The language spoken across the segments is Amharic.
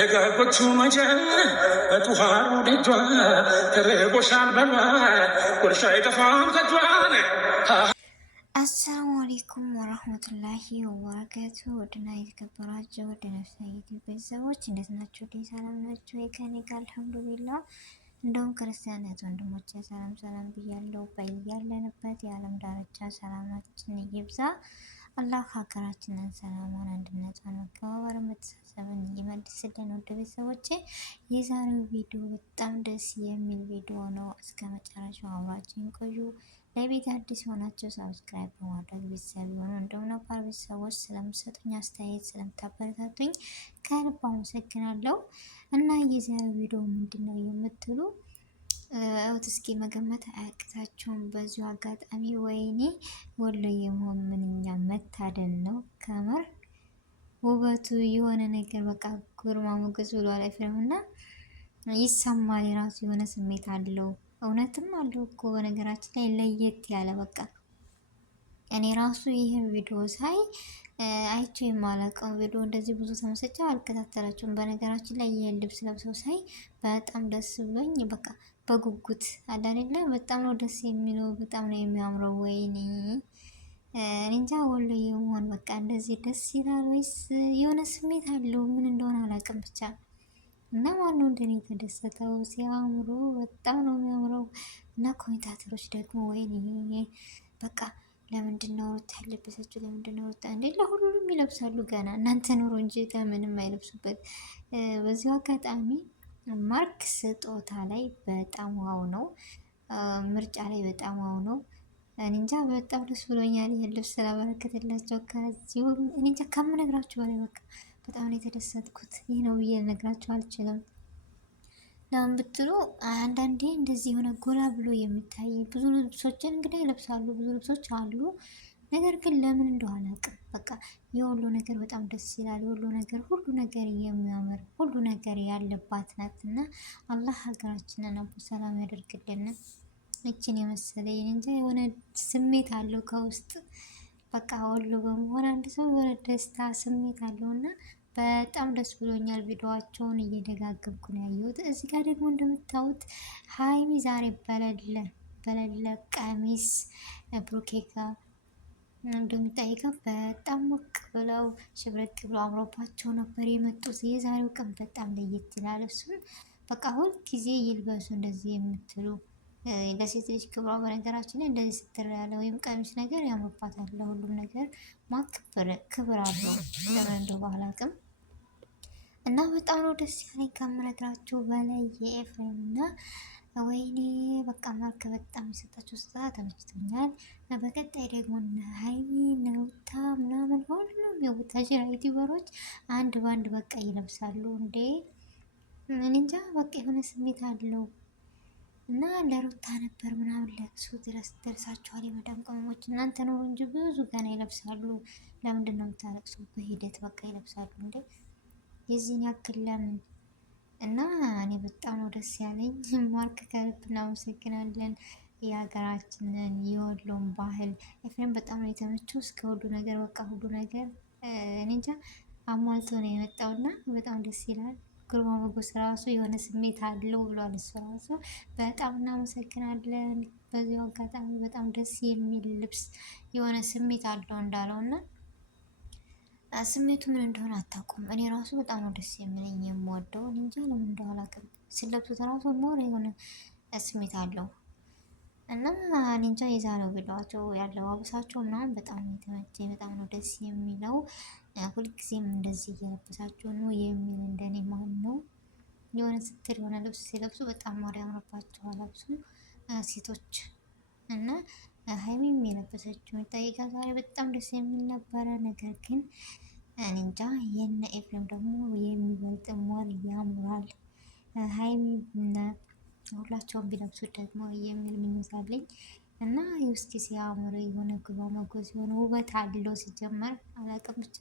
የገቦቹ መጀን በጡሃሩ ደጇ ተርቦሻል በሏ ጉርሻ አይጠፋም ከጇን። አሰላሙ አሌይኩም ወረህመቱላሂ ወበረካቱ። ውድና የተከበራችሁ ወደ ነፍሳይት ቤተሰቦች እንዴት ናችሁ? ሰላም ናችሁ? ከኔ ጋር አልሐምዱሊላህ። እንደውም ክርስቲያናት ወንድሞቼ ሰላም ሰላም ብያለሁ። በያለንበት የዓለም ዳርቻ ሰላማችን ይብዛ። አላህ ሀገራችንን ሰላሟን፣ አንድነቷን፣ መከባበር፣ መተሳሰብን ይመልስልን። ወደ ቤተሰቦቼ የዛሬው ቪዲዮ በጣም ደስ የሚል ቪዲዮ ነው። እስከ መጨረሻው አብራችሁን ቆዩ። ለቤት አዲስ የሆናችሁ ሰብስክራይብ በማድረግ ቤተሰብ የሆኑ እንደውም ነባር ቤተሰቦች ስለምሰጡኝ አስተያየት ስለምታበረታቱኝ ከልብ አመሰግናለሁ። እና የዛሬው ቪዲዮ ምንድን ነው የምትሉ እስኪ መገመት አያቅታችሁም። በዚሁ አጋጣሚ ወይኔ ወሎዬ መሆን ምንኛ መታደል ነው። ከምር ውበቱ የሆነ ነገር በቃ ግርማ ሞገስ ብሏል ኤፍሬም እና ይሰማል። የራሱ የሆነ ስሜት አለው። እውነትም አለው እኮ በነገራችን ላይ ለየት ያለ በቃ እኔ ራሱ ይህን ቪዲዮ ሳይ አይቼው የማላውቀው ቪዲዮ እንደዚህ ብዙ ተመሰጫው አልከታተላችሁም። በነገራችን ላይ ይህን ልብስ ለብሰው ሳይ በጣም ደስ ብሎኝ በቃ በጉጉት አዳሌለ በጣም ነው ደስ የሚለው። በጣም ነው የሚያምረው። ወይኔ እንጃ ወሎዬ መሆን በቃ እንደዚህ ደስ ይላል ወይስ የሆነ ስሜት አለው? ምን እንደሆነ አላውቅም ብቻ እና ማነው እንደኔ የተደሰተው? ሲያምሩ በጣም ነው የሚያምረው። እና ኮሜንታተሮች ደግሞ ወይኔ በቃ ለምንድን ነው ሩታ ያለበሰችው? ለምንድን ነው ሩታ እንዴ? ለሁሉም ይለብሳሉ ገና እናንተ ኑሮ እንጂ ከምንም አይለብሱበት። በዚሁ አጋጣሚ ማርክ ስጦታ ላይ በጣም ዋው ነው። ምርጫ ላይ በጣም ዋው ነው። እንጃ በጣም ደስ ብሎኛል ይሄን ልብስ ስላበረከተላቸው። ከዚሁም እንጃ ከምነግራችሁ በላይ በቃ በጣም ነው የተደሰትኩት። ይህ ነው ብዬ ልነግራችሁ አልችልም። ለምን ብትሉ አንዳንዴ እንደዚህ የሆነ ጎላ ብሎ የሚታይ ብዙ ልብሶችን እንግዲህ ይለብሳሉ። ብዙ ልብሶች አሉ። ነገር ግን ለምን እንደሆነ አላውቅም። በቃ የወሎ ነገር በጣም ደስ ይላል። የወሎ ነገር ሁሉ ነገር የሚያምር ሁሉ ነገር ያለባት ናት እና አላህ ሀገራችንን አቡ ሰላም ያደርግልን። እችን የመሰለ እንጃ የሆነ ስሜት አለው ከውስጥ በቃ ወሎ በመሆን አንድ ሰው የሆነ ደስታ ስሜት አለው እና በጣም ደስ ብሎኛል። ቪዲዮዋቸውን እየደጋገምኩ ነው ያየሁት። እዚህ ጋር ደግሞ እንደምታዩት ሀይሚ ዛሬ በለለ ቀሚስ ብሩኬ ጋር እንደሚጠይቀው በጣም ሞቅ ብለው ሽብረቅ ብለው አምሮባቸው ነበር የመጡት። የዛሬው ቀን በጣም ለየት ይላል። እሱን በቃ ሁል ጊዜ ይልበሱ እንደዚህ የምትሉ ለሴት ልጅ ክብሯ በነገራችን ላይ እንደዚህ ስትር ያለ ወይም ቀሚስ ነገር ያምርባታል። ለሁሉም ነገር ክብር አለው። ለምን እንደው ባላቅም እና በጣም ነው ደስ ያለኝ ከምነግራችሁ በላይ የኤፍሬም እና ወይኔ በቃ ማርክ በጣም የሰጣችሁ ስጦታ ተመችቶኛል። በቀጣይ ደግሞ ሀይሚ ነውታ ምናምን ሁሉም የቡታጅራ ዩቲዩበሮች አንድ ባንድ በቃ ይለብሳሉ እንዴ። እንጃ በቃ የሆነ ስሜት አለው እና ለሩታ ነበር ምናምን ለብሱ ድረስ ደርሳችኋል። የመዳም ቅመሞች እናንተ ነው እንጂ ብዙ ገና ይለብሳሉ። ለምንድን ነው የምታለቅሱ? በሂደት በቃ ይለብሳሉ እንዴ የዚህን ያክል ለምን? እና እኔ በጣም ነው ደስ ያለኝ። ማርክ ከልብ እናመሰግናለን። የሀገራችንን የወሎን ባህል ኤፍሬም በጣም ነው የተመቸው። እስከ ሁሉ ነገር በቃ ሁሉ ነገር እኔ እንጃ አሟልቶ ነው የመጣውና በጣም ደስ ይላል። ግርማ ሞገስ ራሱ የሆነ ስሜት አለው ብሏል እሱ ራሱ። በጣም እናመሰግናለን። በዚሁ አጋጣሚ በጣም ደስ የሚል ልብስ የሆነ ስሜት አለው እንዳለው እና ስሜቱ ምን እንደሆነ አታውቁም። እኔ ራሱ በጣም ነው ደስ የሚለኝ የምወደው እንጂ ለምን እንደሆነ አላውቅም። ሲለብሱት ራሱ ሞር የሆነ ስሜት አለው እና እኔ እንጃ የዛሬው ቪዲዮአቸው ያለው አብሳቸው ምናምን በጣም ነው የተመቸኝ። በጣም ነው ደስ የሚለው። ሁልጊዜም እንደዚህ እየለበሳቸው ነው የሚል እንደኔ ማን ነው የሆነ ስትል የሆነ ልብስ ሲለብሱ በጣም ማሪ ያምርባቸዋል ለብሱ ሴቶች እና ሀይሚም የለበሰችው ጠይቃ ዛሬ በጣም ደስ የሚል ነበረ። ነገር ግን እንጃ የነ ኤፍሬም ደግሞ የሚበልጥ ሞር ያምራል። ሀይሚ ሁላቸውም ቢለብሱት ደግሞ የሚል ምኞት አለኝ እና የውስኪ ሲያምር የሆነ ግርማ ሞገስ የሆነ ውበት አለው ሲጀመር አላውቅም ብቻ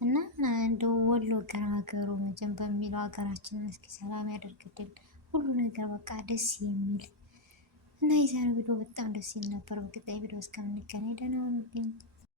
እና እንደ ወሎ ገራገሩ መጀን በሚለው ሀገራችንን እስኪ ሰላም ያደርግልን። ሁሉ ነገር በቃ ደስ የሚል እና የዛሬው ቪዲዮ በጣም ደስ ይል ነበር። በቀጣይ ቪዲዮ እስከምንገናኝ ደህና ሁኑልኝ።